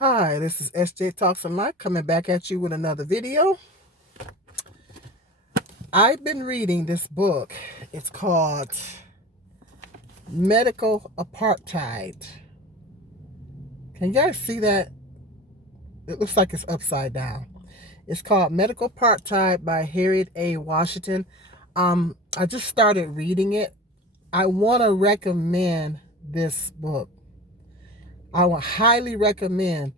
Hi, this is SJ Talks and Mike coming back at you with another video. I've been reading this book. It's called Medical Apartheid. Can you guys see that? It looks like it's upside down. It's called Medical Apartheid by Harriet A. Washington. I just started reading it. I want to recommend this book. I would highly recommend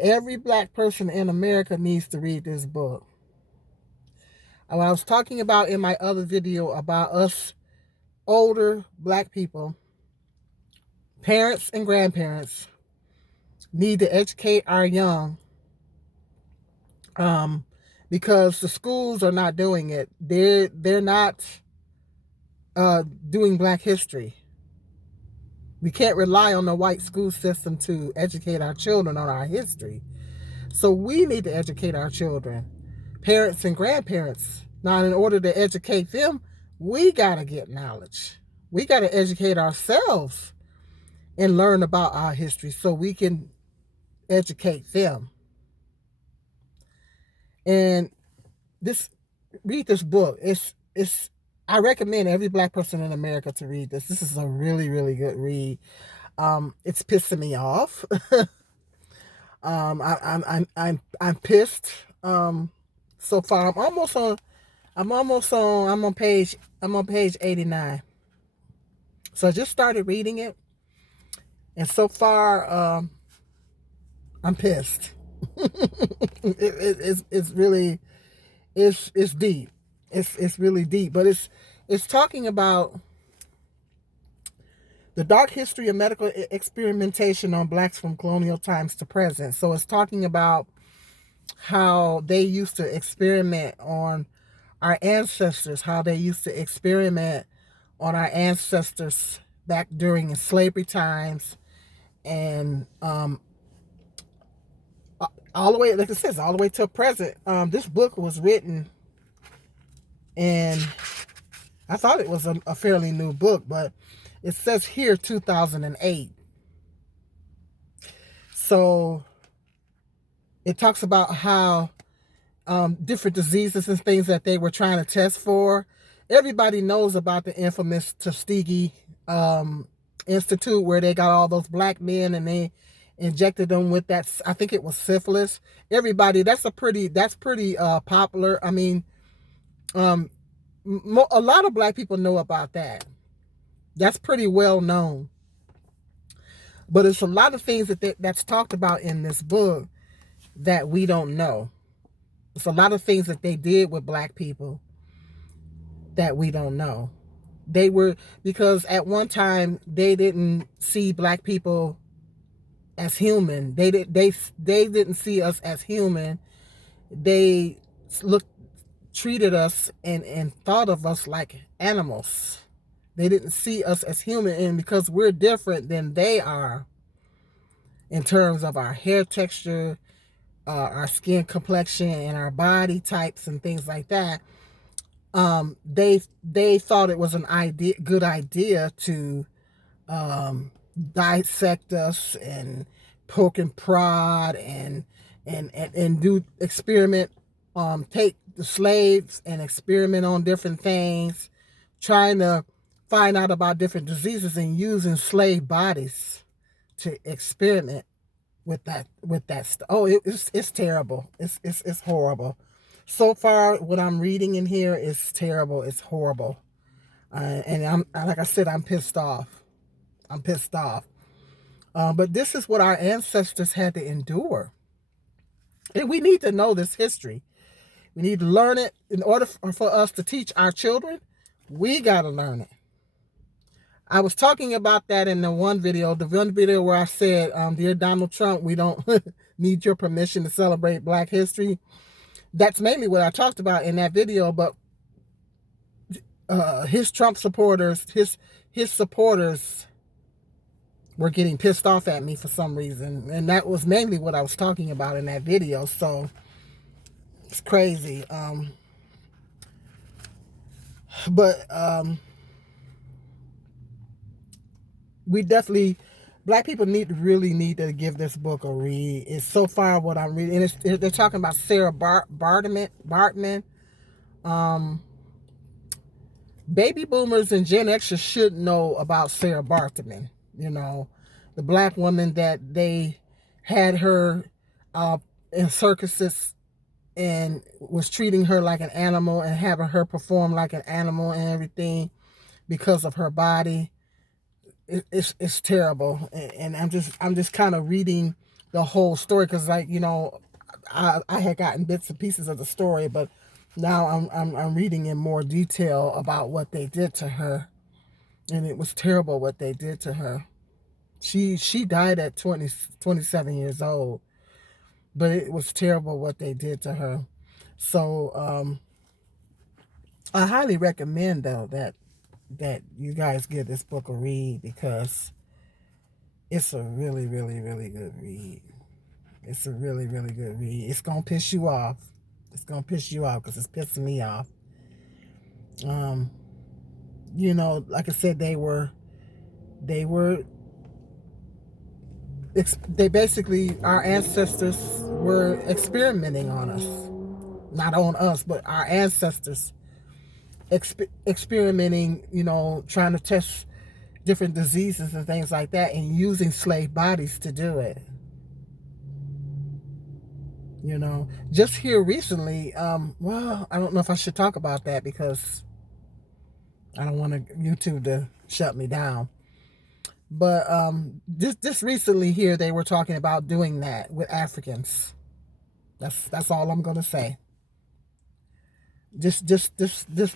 every black person in America needs to read this book. What I was talking about in my other video about us older black people, parents and grandparents, need to educate our young because the schools are not doing it. They're not doing black history. We can't rely on the white school system to educate our children on our history. So we need to educate our children, parents and grandparents. Now, in order to educate them, we got to get knowledge. We got to educate ourselves and learn about our history so we can educate them. And read this book. I recommend every black person in America to read this. This is a really, really good read. It's pissing me off. I'm pissed. So far I'm on page 89. So I just started reading it, and so far I'm pissed. It's really it's deep. It's really deep, but it's talking about the dark history of medical experimentation on blacks from colonial times to present. So it's talking about how they used to experiment on our ancestors, how they used to experiment on our ancestors back during slavery times, and all the way, like it says, all the way to present. This book was written, and I thought it was a fairly new book, but it says here 2008. So it talks about how different diseases and things that they were trying to test for. Everybody knows about the infamous Tuskegee Institute, where they got all those black men and they injected them with that. I think it was syphilis. Everybody, that's pretty popular. I mean, a lot of black people know about that. That's pretty well known. But it's a lot of things that's talked about in this book that we don't know. It's a lot of things that they did with black people that we don't know. Because at one time they didn't see black people as human. They didn't see us as human. They treated us and thought of us like animals. They didn't see us as human, and because we're different than they are in terms of our hair texture, our skin complexion, and our body types and things like that, they thought it was good idea to dissect us and poke and prod and do experiment, take the slaves and experiment on different things, trying to find out about different diseases and using slave bodies to experiment with that stuff. Oh, it's terrible. It's horrible. So far, what I'm reading in here is terrible. It's horrible, and like I said, I'm pissed off. I'm pissed off. But this is what our ancestors had to endure, and we need to know this history. We need to learn it in order for us to teach our children. We got to learn it. I was talking about that in the one video where I said, "Dear Donald Trump, we don't need your permission to celebrate Black History." That's mainly what I talked about in that video. But his Trump supporters, his supporters, were getting pissed off at me for some reason, and that was mainly what I was talking about in that video. So it's crazy. But we definitely, Black people really need to give this book a read. It's so far what I'm reading. And they're talking about Sarah Bartman. Um, Baby boomers and Gen Xers should know about Sarah Bartman. You know, the black woman that they had her in circuses and was treating her like an animal and having her perform like an animal and everything because of her body. It's terrible, and I'm just kind of reading the whole story because, like, you know, I had gotten bits and pieces of the story, but now I'm reading in more detail about what they did to her, and it was terrible what they did to her. She died at 27 years old, but it was terrible what they did to her. So I highly recommend though that you guys give this book a read because it's a really, really, really good read. It's a really, really good read. It's gonna piss you off. It's gonna piss you off because it's pissing me off. You know, like I said, they basically, our ancestors were experimenting on us, not on us, but our ancestors experimenting. You know, trying to test different diseases and things like that, and using slave bodies to do it. You know, just here recently, well, I don't know if I should talk about that because I don't want YouTube to shut me down. But just recently here, they were talking about doing that with Africans. That's all I'm gonna say. Just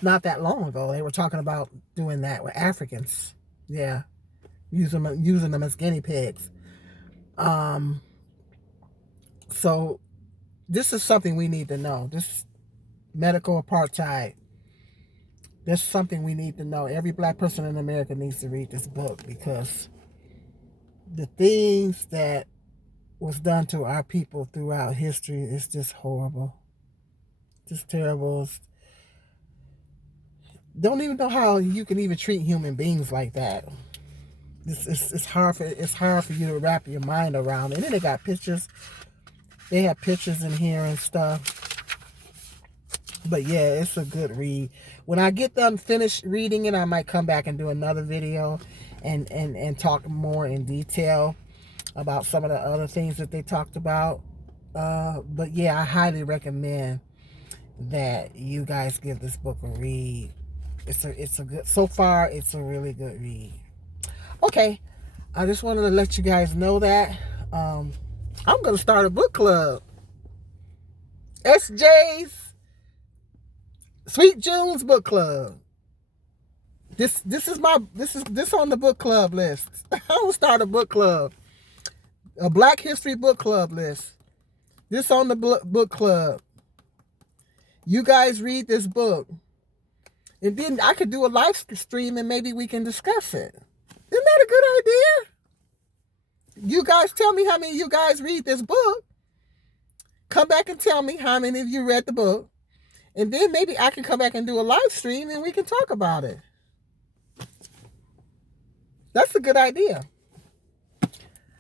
not that long ago, they were talking about doing that with Africans. Yeah, using them as guinea pigs. So this is something we need to know. This medical apartheid. That's something we need to know. Every black person in America needs to read this book because the things that was done to our people throughout history is just horrible. Just terrible. Don't even know how you can even treat human beings like that. It's hard for you to wrap your mind around. And then they got pictures. They have pictures in here and stuff. But yeah, it's a good read. When I get done finished reading it, I might come back and do another video and talk more in detail about some of the other things that they talked about. But yeah, I highly recommend that you guys give this book a read. It's a good, so far it's a really good read. Okay, I just wanted to let you guys know that I'm gonna start a book club. SJ's Sweet June's book club. This on the book club list. I'm gonna start a book club, a Black History book club list. This on the book club. You guys read this book, and then I could do a live stream and maybe we can discuss it. Isn't that a good idea? You guys tell me how many of you guys read this book. Come back and tell me how many of you read the book. And then maybe I can come back and do a live stream and we can talk about it. That's a good idea.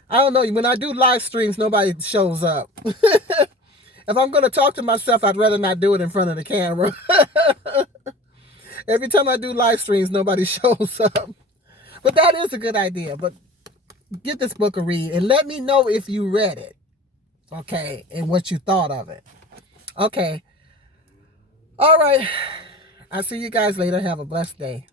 I don't know. When I do live streams, nobody shows up. If I'm going to talk to myself, I'd rather not do it in front of the camera. Every time I do live streams, nobody shows up. But that is a good idea. But get this book a read and let me know if you read it. Okay. And what you thought of it. Okay. All right. I'll see you guys later. Have a blessed day.